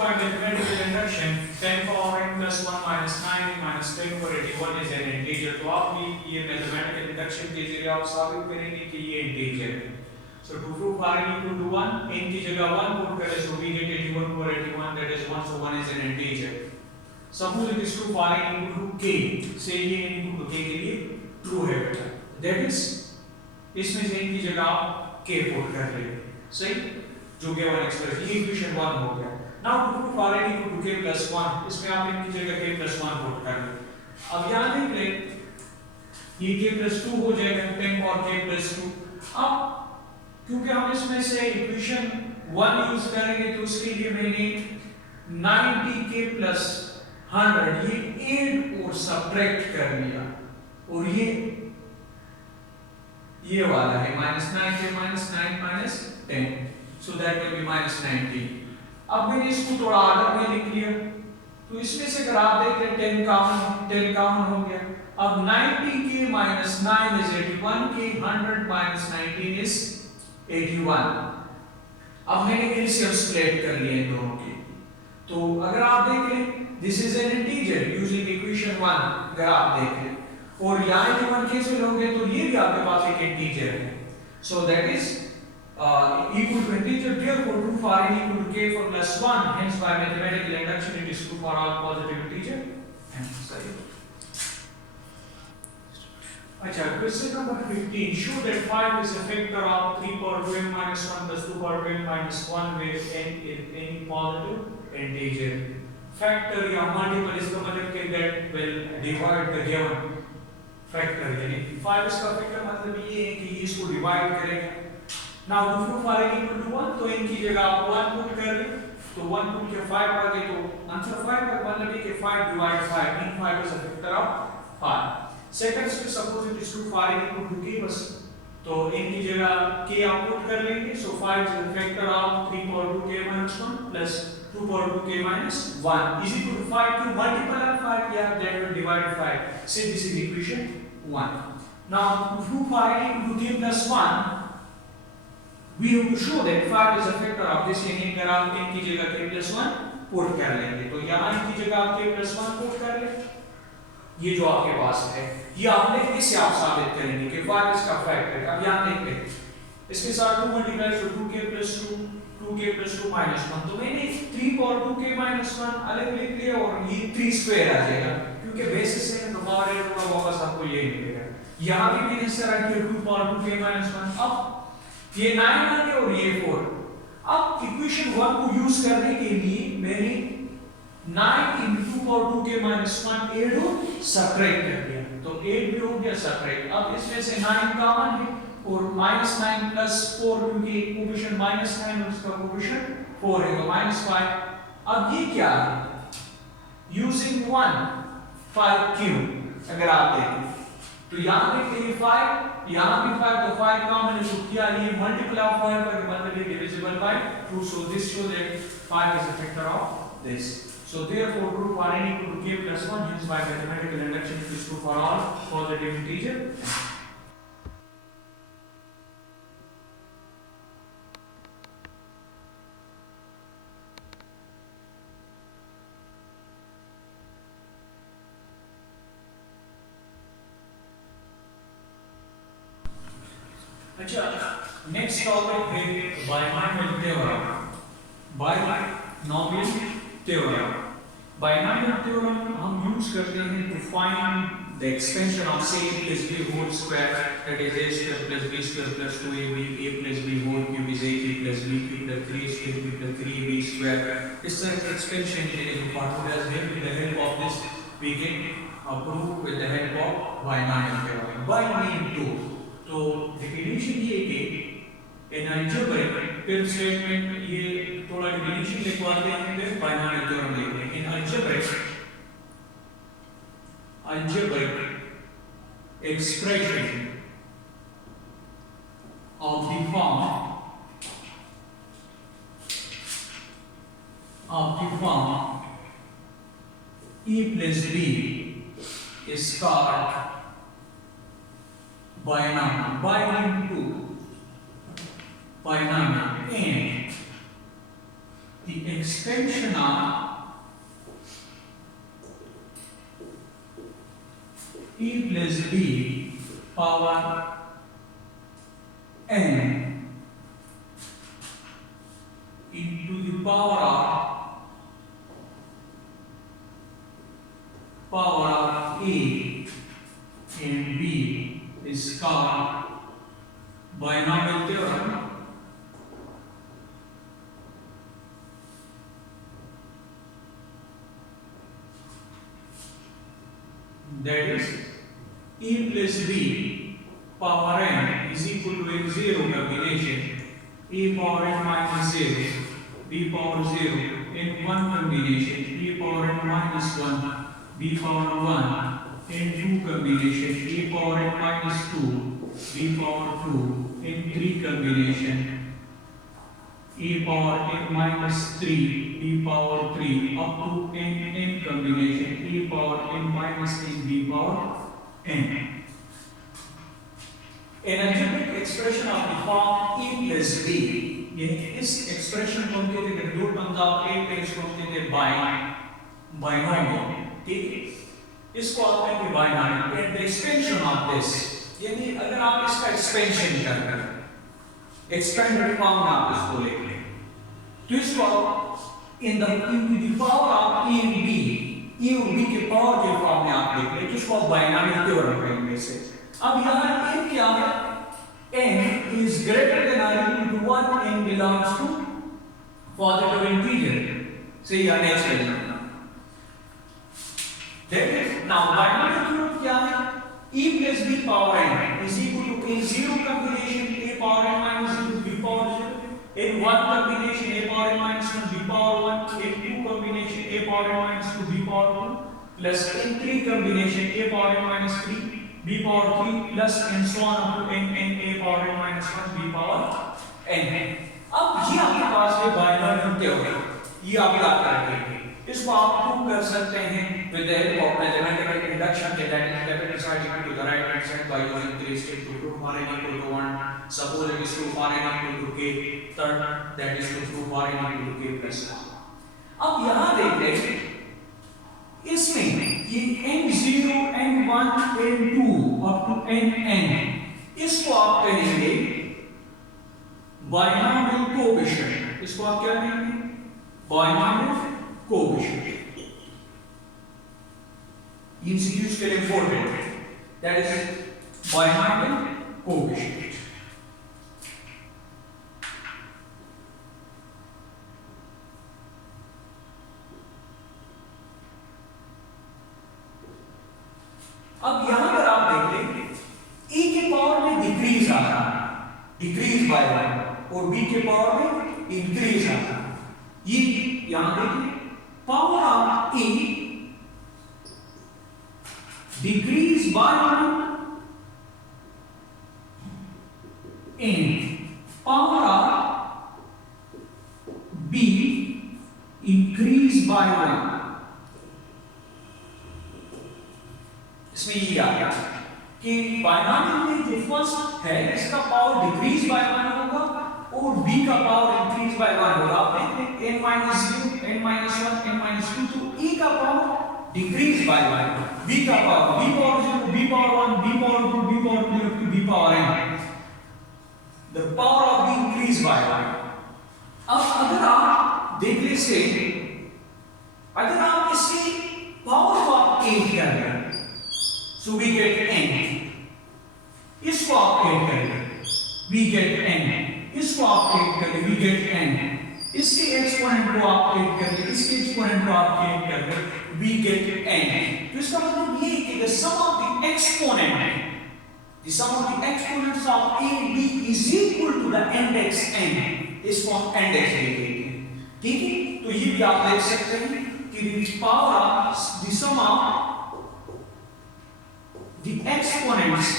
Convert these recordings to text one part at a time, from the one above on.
by mathematical induction 10 power n plus 1 minus 9 minus 10 power 81 is an integer. तो आप भी ये mathematical induction के जरिए आप साबित करेंगे कि ये integer है. So to prove r n equal to 1, n की जगह 1 put करें, so we get 81 power 81, that is 1, so 1 is an integer. Suppose it is true for n equal to k, say ये n equal to k के लिए true है बेटा. That is इसमें से n की जगह आप k put कर लेंगे. सही? जो कि वन एक्सप्रेस ये इक्वेशन 1 हो गया. Now to prove r n equal to k plus 1, इसमें आप इनकी जगह k प्लस 1 पुट कर लें. अब यहां देख लें ये k प्लस 2 हो जाएगा 10 और k प्लस 2. अब क्योंकि हम इसमें से इक्वेशन 1 यूज करेंगे तो उसके लिए मैंने 90k प्लस 100 ये 8 और सब्ट्रैक्ट कर लिया और ये वाला है -9k -9 -10. So that will be -90. अब मैंने इसको थोड़ा ऑर्डर में लिख लिया. तो इसमें से अगर आप देख लें 10 कॉमन हो गया. अब 90k minus 9 is 81k, 100 minus 19 is 81. अब मैंने एलसीएम स्प्लिट कर लिया इन दोनों के. तो अगर आप देख लें this is an integer using equation 1. अगर आप देख लें और यहाँ 81 कैसे लोगे तो ये भी आपके पास एक इंटीजर है. So that is equal to integer, therefore true for n equal to k for plus 1, hence by mathematical induction it is true for all positive integer. Sorry. अच्छा, question number 15. Show that 5 is a factor of 3 power 2n minus 1 plus 2 power 2n minus 1 where n is any positive integer. Factor या multiple इसका मतलब कि that will divide the given factor. यानी 5 इसका factor मतलब ये है कि इसको divide करेगा. Now to prove r n equal to 1, तो n की जगह आप 1 पुट कर लें. तो 1 पुट के 5 आ गए तो आंसर 5 का मतलब है कि 5 divide 5 in 5 is a factor of 5. Second से suppose it is true for r n equal to k बस. तो n की जगह k आप पुट कर लेंगे. So 5 is a factor of 3 power 2k minus 1 plus 2 power 2k minus 1 is equal to 5 to multiply of 5. Yeah, that will divide 5. Say this is equation 1. Now to prove r n equal to k plus 1, we have to show that 5 is a factor of this. यानी अगर आप n की जगह k plus 1 put कर लेंगे तो यहाँ n की जगह आप k plus 1 पुट कर लें. ये जो आपके पास है ये आपने कैसे आप साबित करेंगे कि 5 इसका फैक्टर है. अब यहाँ देख लें इसके साथ 2 मल्टीप्लाई तो 2k plus 2 2k plus 2 minus 1. तो मैंने 3 power 2k minus 1 अलग लिख लिया और ये 3 स्क्वायर आ जाएगा क्योंकि बेसिस है तो पावर एड होगा वापस आपको ये मिलेगा. यहाँ भी मैंने इस तरह किया 2 power 2k minus 1. अब ये 9 आ गया और ये 4. अब इक्वेशन 1 को यूज करने के लिए मैंने 9 into 2 power 2k minus 1 8 और सब्ट्रैक्ट कर दिया. तो 8 भी हो गया सब्ट्रैक्ट. अब इसमें से 9 कॉमन है और -9 plus 4 क्योंकि कोएफिशिएंट -9 और इसका कोएफिशिएंट 4 है तो -5. अब ये क्या है यूजिंग 1 5 क्यूब अगर आप देखें तो यहाँ देखते हैं 5 यहाँ भी 5 तो 5 कॉमन है. तो क्या ये मल्टीपल ऑफ 5 का मतलब है divisible by 2. So this show that 5 is a factor of this. So therefore proof r n equal to k plus 1, hence by mathematical induction it is true for all positive integer. अच्छा, next topic है binomial theorem. Binomial theorem. Binomial theorem हम use करते हैं to find the expansion of a plus b whole square, that is a square plus b square plus 2ab, a plus b whole cube is a3 plus b cube plus 3ac plus 3ab square. इस तरह के expansion के लिए formulas है. with the help of this we can prove with the help of binomial theorem. by mean 2. तो definition ये कि इन algebraic फिर स्टेटमेंट में ये थोड़ा डेफिनेशन लिखवाते हैं फिर बायनॉमियल थ्योरम लिखते हैं. In algebraic expression of the form e plus b is called binomial. By mean 2 binomial and the extension of e plus b power n into the power of a and b is called binomial theorem. That is e plus b power n is equal to a zero combination e power n minus 0 b power 0 in one combination e power n minus 1 b power 1 in two combination e power n minus 2 b power 2 in three combination e power n minus 3 b power 3 up to n combination e power n minus n b power n. An algebraic expression of the form e plus b, यानी इस expression को हम कहते हैं root बनता है a पे इसको हम कहते हैं बाइनोमियल, ठीक है, इसको आप कहेंगे binomial and the expansion of this, यानी अगर आप इसका एक्सपेंशन कर एक्सपेंडेड फॉर्म में आप इसको लिख लें तो इसको in the power of A and B, A और बी के पावर के फॉर्म में आप लिख लें तो इसको बाइनोमियल थ्योरम कहेंगे इसे। अब यहाँ n क्या है, n is greater than or equal to 1 n belongs to positive integer, सही है next example. that is now binomial theorem क्या है, e plus b power n is equal to in zero combination a power n minus 0 b power 0, in one combination a power n minus 1 b power 1, in two combination a power n minus 2 b power 2 plus in three combination a power n minus 3 b power 3 plus and so on up to n a power n minus 1 b power n है। अब ये आपके पास है binomial theorem, ये आप याद रखेंगे, इसको आप प्रूव कर सकते हैं with the help of mathematical induction के that is left hand side to the right hand side by using 3 step to prove r n equal to 1, suppose it is true r n equal to k, third that is to prove r n equal to k plus 1। अब यहां देख लें इसमें ये n0 n1 n2 up to nn, इसको आप कहेंगे binomial coefficient, इसको आप क्या कहेंगे, बाइनोमियल कोएफिशिएंट। इंस्टीट्यूट के लिए इंपॉर्टेंट है, दैट इज बाइनोमियल कोएफिशिएंट। अब यहां पर आप देख लें e के पावर में डिक्रीज आ रहा है, डिक्रीज बाय 1, और b के पावर में इंक्रीज आ रहा है। ये यहां देखिए power of e decrease by 1 and power of b increase by 1। इसमें ये आ गया कि बाइनोमियल में जो फर्स्ट है इसका पावर डिक्रीज बाय 1 होगा और b का पावर इंक्रीज बाय 1 होगा। आप देख लें n minus 0 n minus 1 n minus 2, तो e का पावर डिक्रीज बाय 1, b का power b power 0 b power 1 b power 2 b power 3 up to b power n, the power of b increase by 1। अब अगर आप देख ले से अगर आप इसकी पावर को आप 8 कर लें so we get n, इसको आप 8 करें we get n, इसको आप 8 करें we get n, इसके एक्सपोनेंट को आप 8 करें इसके एक्सपोनेंट को आप 8 करें we get n। तो इसका मतलब ये है कि the sum of the exponent, the sum of the exponents of a and b is equal to the index n, इसको हम इंडेक्स लिख देते हैं, ठीक है। तो ये भी आप देख सकते हैं कि the power of the sum of the exponents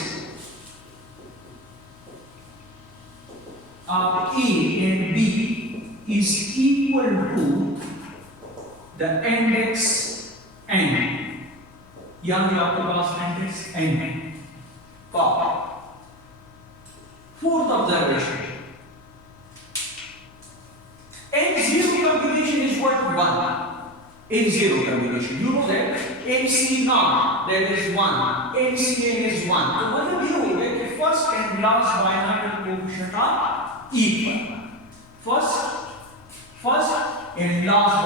of a and b is equal to the index n, यानी आपके पास index n है। Fourth observation, N0 combination is what? 1. N0 combination. You know that NC naught, that is 1. NCN is 1. तो मतलब ये हो गया कि first and last binomial coefficient are equal. First and last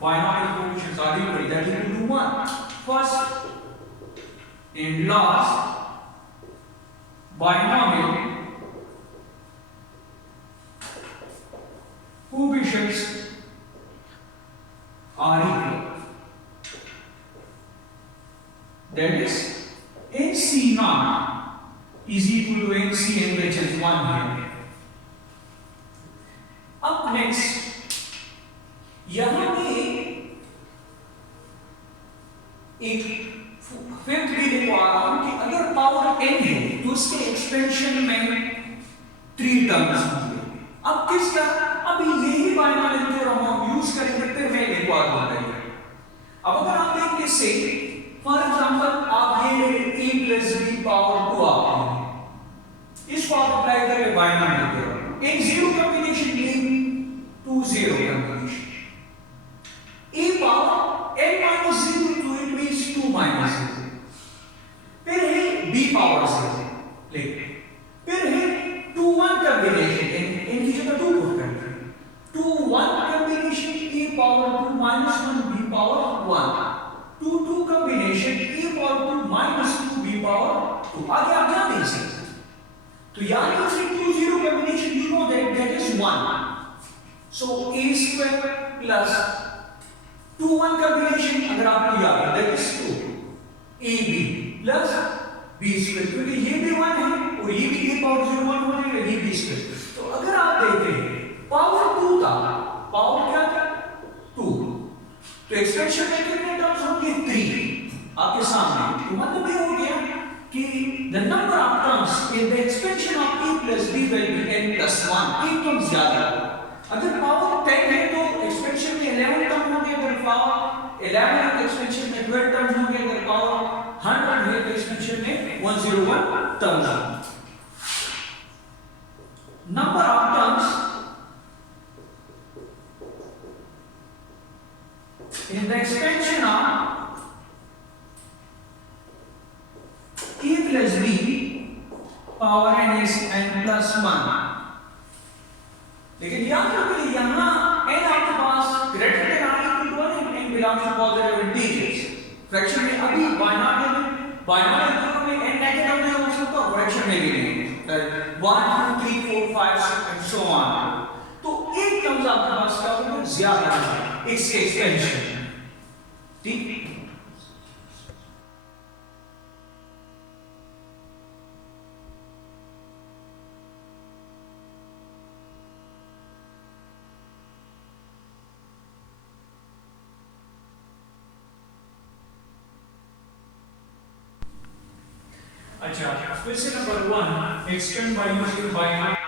binomial coefficients are equal. That is equal to 1. First and last binomial coefficients are equal. That is NC naught is equal to NCN, which is 1 here. Up next, यहां में एक fifth भी लिखवा रहा हूं कि अगर power n है तो उसके एक्सपेंशन में 3 टर्म्स होंगे. अब किसका? अभी यही बाइनॉमियल थ्योरम हम यूज करेंगे, फिर मैं लिखवा दूंगा. अब अगर आप देखें से फॉर एग्जांपल आप ये ले e प्लस b पावर 2 आपने इसको आप अप्लाई करें बाइनॉमियल थ्योरम. एक जीरो कॉम्बिनेशन लीजिए 2 0 combination. A power n minus 0 to it means 2 minus 0. फिर है b power 0. लेकिन फिर है 2 1 combination. n की जगह 2 पुट करते हैं. 2 1 combination a power 2 minus 1 b power 1. 2 2 combination a power 2 minus 2 b power 2. आगे आप क्या देख सकते हैं? तो यानी कि 2 0 combination you know that is 1. So a square plus 2 1 combination अगर आपको याद है that is 2 ab plus b square, क्योंकि ये भी 1 है और ये भी a पावर 0 1 हो जाएगा, ये b square. तो अगर आप देखते हैं पावर 2 था, पावर क्या था 2, तो एक्सपेंशन में कितने टर्म्स होंगे 3 आपके सामने. तो मतलब ये हो गया कि the number of terms in the expansion of a plus b will be n plus 1. एक टर्म ज्यादा. अगर पावर 10 है तो एक्सपेंशन में 11 टर्म होंगे, अगर पावर 11 है तो एक्सपेंशन में 12 टर्म होंगे, अगर पावर 100 है तो एक्सपेंशन में 101 टर्म होंगे. Number of terms in the expansion of a plus b power n is n plus 1. लेकिन याद रखिए यहां n आपके पास greater than R equal to 1 n belongs to positive integers. Fraction में अभी बाइनॉमियल थ्योरम में n नेगेटिव नहीं हो सकता, फ्रैक्शन में भी नहीं. 1 2 3 4 5 6 एंड सो ऑन. तो एक टर्म्स आपके पास क्या होगा ज्यादा है इसके एक्सपेंशन. ठीक. अच्छा, question number 1 extend by using binomial.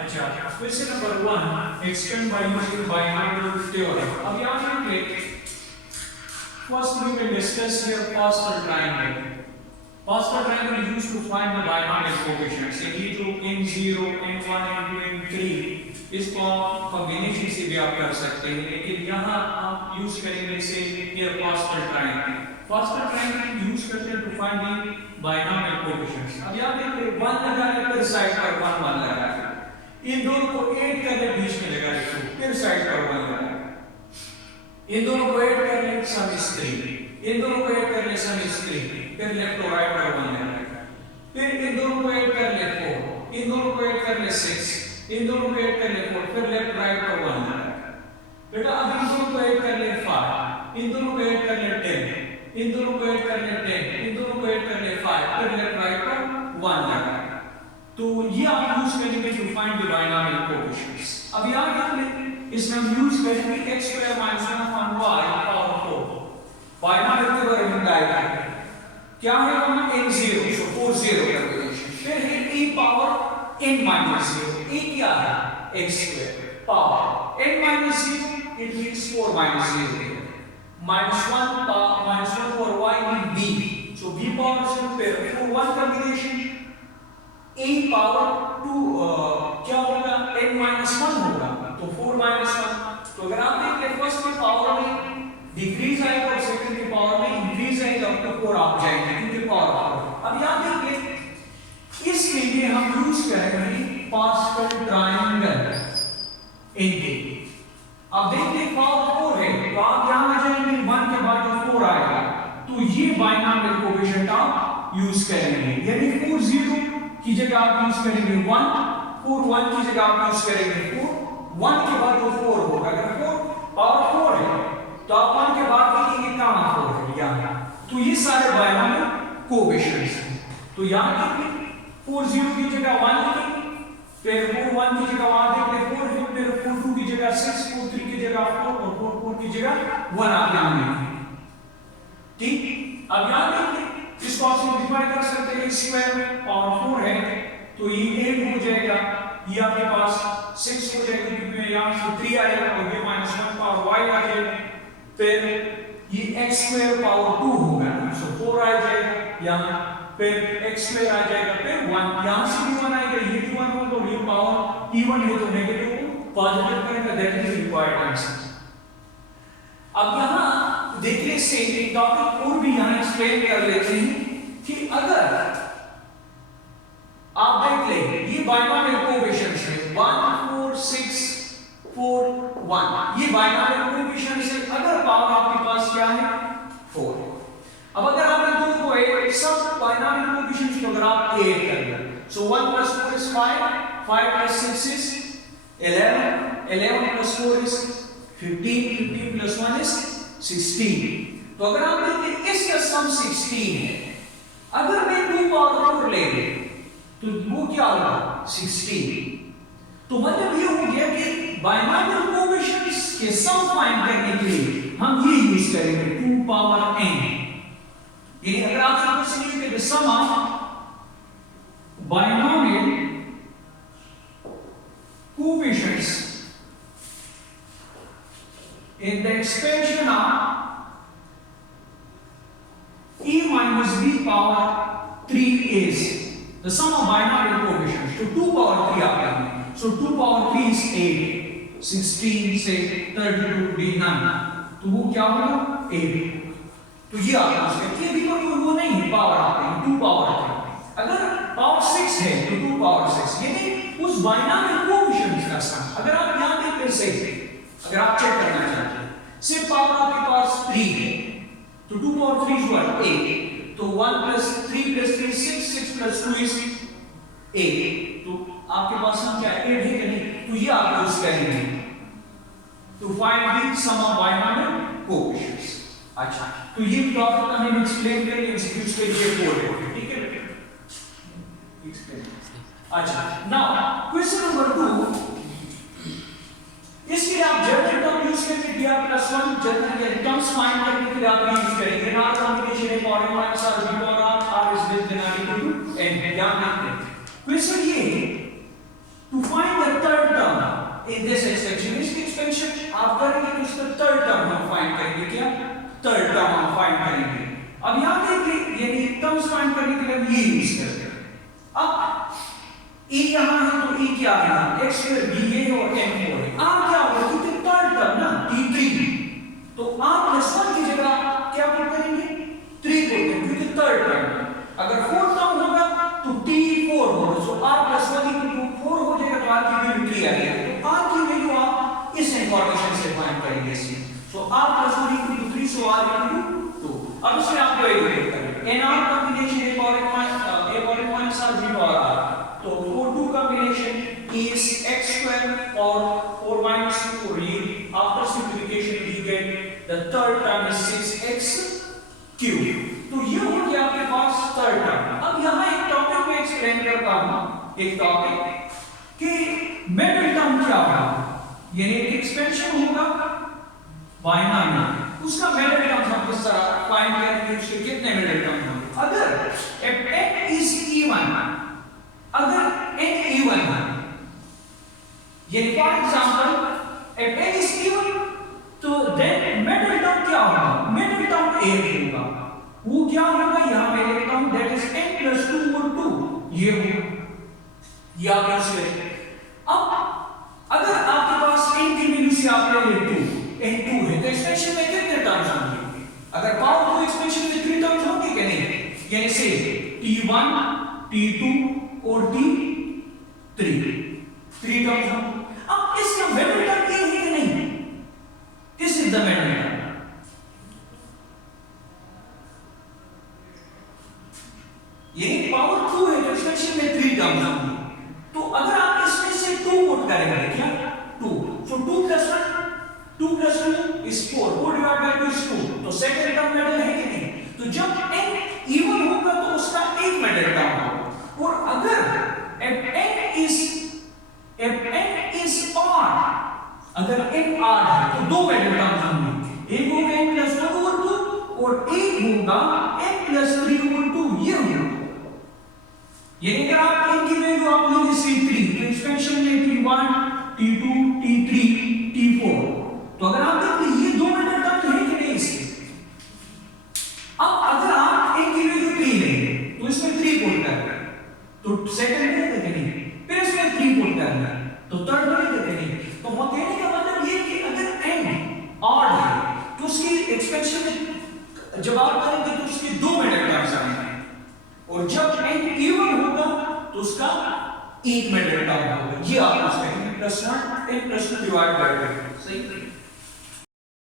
अच्छा, question number 1 extend by using binomial theorem. अब यहां पे first we will discuss here Pascal triangle. Pascal triangle is used to find the binomial coefficients. ये जो n0 n1 n2 n3 इसको combination से भी आप कर सकते हैं, लेकिन यहां आप यूज करेंगे से here Pascal triangle. Pascal triangle use करते हैं to find the binomial coefficients. अब यहां देखिए 1 लगा के फिर साइड पर 1 1 लगा के इन दोनों को ऐड करके बीच में लगा रखो, फिर साइड पर 1 लगा. इन दोनों को ऐड कर ले सम इज 3, इन दोनों को ऐड कर ले सम इज 3, फिर लेफ्ट और राइट पर 1 लगा. फिर इन दोनों को ऐड कर ले 4, इन दोनों को ऐड कर ले 6, इन दोनों को ऐड कर ले 4, फिर लेफ्ट राइट पर 1 लगा. बेटा अब इन दोनों को ऐड कर ले 5, इन दोनों को ऐड कर ले 10, इन दोनों को ऐड कर ले 10, इन दोनों को ऐड कर ले 5, फिर लेफ्ट राइट पर 1 लगा। तो ये आप यूज करेंगे to find the binomial coefficients. अब यहां देख ले, इसमें हम यूज करेंगे x square minus 1 upon y power 4। Binomial के बारे में डायग्राम क्या है, हम n0 सो 4 0 कैलकुलेशन, फिर है a power n minus 0, a क्या है x square power n minus 0, it means 4 minus 0 minus 1 minus 1 for y in b, so b power 0 फिर for 1 combination a power 2 क्या होगा n minus 1 होगा, तो 4 minus 1। तो अगर आप देख ले फर्स्ट के पावर में डिक्रीज आएगा और सेकंड के पावर में इंक्रीज आएगा, तो 4 आप जाएंगे इनके पावर 4। अब यहां देख ले, इसके लिए हम यूज करेंगे पास्कल ट्रायंगल इनके। अब देखते हैं पावर 4 है, तो आप यहां आ जाएंगे 1 के बाद जो 4 आएगा, तो ये बाइनोमियल कोएफिशिएंट आप यूज करेंगे, यानी 4 0 की जगह आप यूज करेंगे 1, 4 1 की जगह आप यूज करेंगे 4, 1 के बाद जो 4 होगा, अगर 4 पावर 4 है तो आप 1 के बाद लिखेंगे कहां 4 है यहां, तो ये सारे बाइनोमियल कोएफिशिएंट्स हैं। तो यहां देखिए 4 0 की जगह 1 लिखेंगे, फिर 4 1 की जगह वहां देख ले 4 है, फिर 4 2 की जगह 6, 4 3 की जगह 4 और 4 4 की जगह 1 आप यहां लिखेंगे। ठीक, अब यहां देखिए इसको आप सिंपलीफाई कर सकते हैं, स्क्वायर पावर 4 है तो ये 8 हो जाएगा, ये आपके पास 6 हो जाएगा क्योंकि यहां से 3 आएगा और ये -1 पावर y आ जाएगा, फिर ये x स्क्वायर पावर 2 होगा, सो 4 आ जाएगा यहां, फिर x स्क्वायर आ जाएगा, फिर 1 यहां से भी 1 आएगा, ये भी 1 होगा, तो ये पावर इवन है तो नेगेटिव को पॉजिटिव करेगा, दैट इज रिक्वायर्ड आंसर। अब यहां देखिए से एक टॉपिक और भी यहां एक्सप्लेन कर लेते हैं कि अगर आप देख ले ये बाइनोमियल कोएफिशिएंट्स है 1 4 6 4 1, ये बाइनोमियल कोएफिशिएंट्स है, अगर पावर आपके पास क्या है 4। अब अगर आप इन दोनों को ऐड, सब बाइनोमियल कोएफिशिएंट्स को अगर आप ऐड कर लें, सो 1 + 4 is 5, 5 + 6 is 11, 11 + 4 is 15, 15 + 1 is 16। तो अगर आप देखें इसका सम 16 है, अगर मैं 2 पावर 4 ले ले तो वो क्या होगा 16। तो मतलब ये हो गया कि बाइनोमियल कोएफिशिएंट्स के सम फाइंड करने के लिए हम ये यूज करेंगे 2 पावर n, यानी अगर आप सिंपल से लिखें the sum of binomial coefficients in the expansion of e minus b power 3 is the sum of binomial coefficients, so 2 power 3 आप लेंगे, so 2 power 3 is 8, 16 से 32 be 9, तो वो क्या होगा 8। तो ये आप यूज करें, ये भी कोई वो नहीं है पावर आते हैं 2 पावर 3, अगर पावर 6 है तो 2 पावर 6, यानी उस बाइनोमियल कोएफिशिएंट्स का सम। अगर आप यहां देख कर सही, अगर आप चेक करना चाहते हैं सिर्फ पावर आपके पास 3 है तो 2 पावर 3 is what 8, तो 1 + 3 + 3 6, 6 + 2 is 8, तो आपके पास हम क्या 8 है कि नहीं, तो ये आप यूज करेंगे to find the sum of binomial coefficients. अच्छा, तो ये टॉपिक हम एक्सप्लेन करेंगे एमसीक्यूज के लिए कोड है, ठीक है एक्सप्लेन। अच्छा, नाउ क्वेश्चन नंबर 2, इसके लिए आप जनरल टर्म यूज करके dr + 1 जनरल टर्म्स फाइंड करने के लिए आप यूज करेंगे r कॉम्बिनेशन है पावर माइनस r b और r is less than or equal to n, ध्यान रखें। क्वेश्चन ये है to find the third term in this expansion, इसकी एक्सपेंशन आप करेंगे तो इसका थर्ड टर्म हम फाइंड करेंगे, क्या थर्ड टर्म हम फाइंड करेंगे। अब यहां देखिए यानी टर्म्स फाइंड करने के लिए हम ये यूज करते हैं। अब e यहां है तो e क्या है x स्क्वायर b ये और n है, r क्या होगा क्योंकि थर्ड टर्म ना t3, तो r + 1 की जगह क्या पुट करेंगे 3 पुट करेंगे क्योंकि थर्ड टर्म। अगर फोर्थ टर्म होगा तो t4 होगा, सो r + 1 = 4 हो जाएगा, तो r की वैल्यू 3 आ जाएगी, तो r की वैल्यू आप इस इंफॉर्मेशन से फाइंड करेंगे इसमें, सो r + 1 = 3, सो r = 2। अब इसमें आपको एलिमिनेट करना है n r combination a power minus r b power r, तो 4 2 combination is x square और 4 minus 2 real after Q। तो ये हो गया आपके पास थर्ड टर्म। अब यहाँ एक टॉपिक में एक्सप्लेन करता हूँ, एक टॉपिक कि मिडिल टर्म क्या होगा, यानी एक एक्सपेंशन होगा बाइनॉमियल, उसका मिडिल टर्म हम किस तरह फाइंड करेंगे, उसके कितने मिडिल टर्म होंगे। अगर if n is even, अगर n even है, यानी for example if n is even, तो देन मिडिल टर्म क्या होगा, मिडिल टर्म एक होगा। वो क्या होगा, यहाँ मैं लिखता हूँ दैट इज n plus 2 और 2, ये होगा, या कैसे। अब अगर आपके पास n की वैल्यू से आप ले लेते हो n2 है, तो एक्सप्रेशन में कितने टर्म्स होंगे, अगर पावर को एक्सप्रेशन में 3 टर्म्स होंगे कि नहीं, यानी से t1 t2 और t3 3 टर्म्स होंगे। अब इसका मिडिल टर्म ये है कि नहीं, this is the middle term, ये पावर 2 है तो एक्सप्रेशन में 3 टर्म्स होंगे। तो अगर आप इसमें से 2 पुट करेंगे, क्या 2, so 2 plus 2 is 4, 4 divided by 2 is 2, तो सेकंड टर्म मिडिल है कि नहीं। तो जब n इवन होगा तो उसका एक मिडिल टर्म होगा, और अगर if n is odd, अगर n odd है तो दो मिडिल टर्म्स होंगे, एक होगा n plus 1 over 2 और एक होगा n plus 3 over 2, ये होगा। यानी अगर आप n की वैल्यू आप ले जैसे 3, तो एक्सपेंशन में t1 t2 t3 t4, तो अगर आप देखिए ये दो मिडिल टर्म है कि नहीं इसके। अब अगर आप n की वैल्यू 3 लेंगे तो इसमें 3 पुट करना है, तो सेकंड मिलेगा कि नहीं, फिर इसमें 3 पुट करना है तो थर्ड मिलेगा कि नहीं। तो कहने का मतलब ये कि अगर n ऑड है तो उसकी एक्सपेंशन में जब आप करेंगे तो उसके दो मिडिल टर्म्स आएंगे, और जब n इवन होगा तो उसका एक मिडिल टर्म होगा। ये आप उसमें +1 n +2 डिवाइड बाय 2, सही।